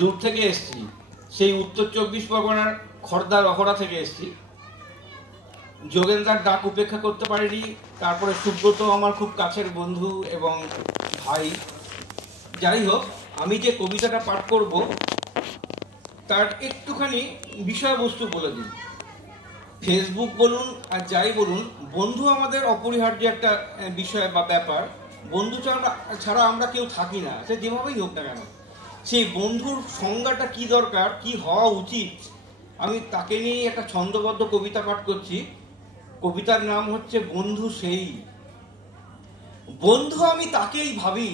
দূর থেকে এসেছি, সেই উত্তর 24 পরগনার খড়দা রহড়া থেকে এসেছি। যোগেন্দ্রার ডাক উপেক্ষা করতে পারিনি। তারপরে সুব্রত আমার খুব কাছের বন্ধু এবং ভাই। যাই হোক, আমি যে কবিতাটা পাঠ করব তার একটুখানি বিষয়বস্তু বলে দিই। ফেসবুক বলুন আর যাই বলুন, বন্ধু আমাদের অপরিহার্য একটা বিষয় বা ব্যাপার। বন্ধু ছাড়া আমরা কেউ থাকি না, সে যেভাবেই হোক না কেন। সেই বন্ধুর সংজ্ঞাটা কি দরকার, কি হওয়া উচিত, আমি তাকে নিয়ে একটা ছন্দবদ্ধ কবিতা পাঠ করছি। কবিতার নাম হচ্ছে বন্ধু সেই। বন্ধু আমি তাকেই ভাবি,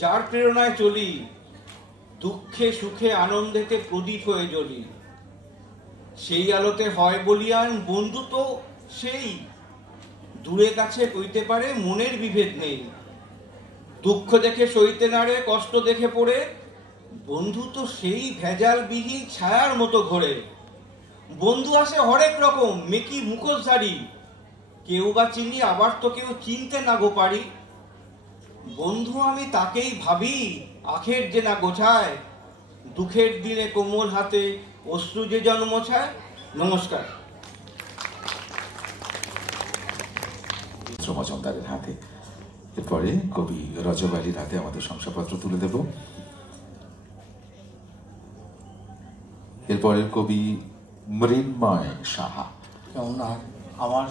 যার প্রেরণায় চলি, দুঃখে সুখে আনন্দেতে প্রদীপ হয়ে জ্বলি। সেই আলোতে হয় বলিয়ান বন্ধু তো সেই, দূরে কাছে কইতে পারে মনের বিভেদ নেই। দুঃখ দেখে সইতে নারে কষ্ট দেখে পড়ে, বন্ধু তো সেই ভেজাল বিহীন ছায়ার মতো ঘোরে। বন্ধু আসে হরেক রকম মেকি মুখোশধারী, কেউ বা চিনি আবার তো কেউ চিনতে না গো পারি। বন্ধু আমি তাকেই ভাবি, আখের যে না গোছায়, দুঃখের দিনে কোমল হাতে অশ্রু যে জন্ম ছায়। নমস্কার। মজুমদারের হাতে, এরপরে কবি রজব আলীর হাতে আমাদের শংসাপত্র তুলে দেব। এরপরের কবি মৃন্ময় সাহা। আমার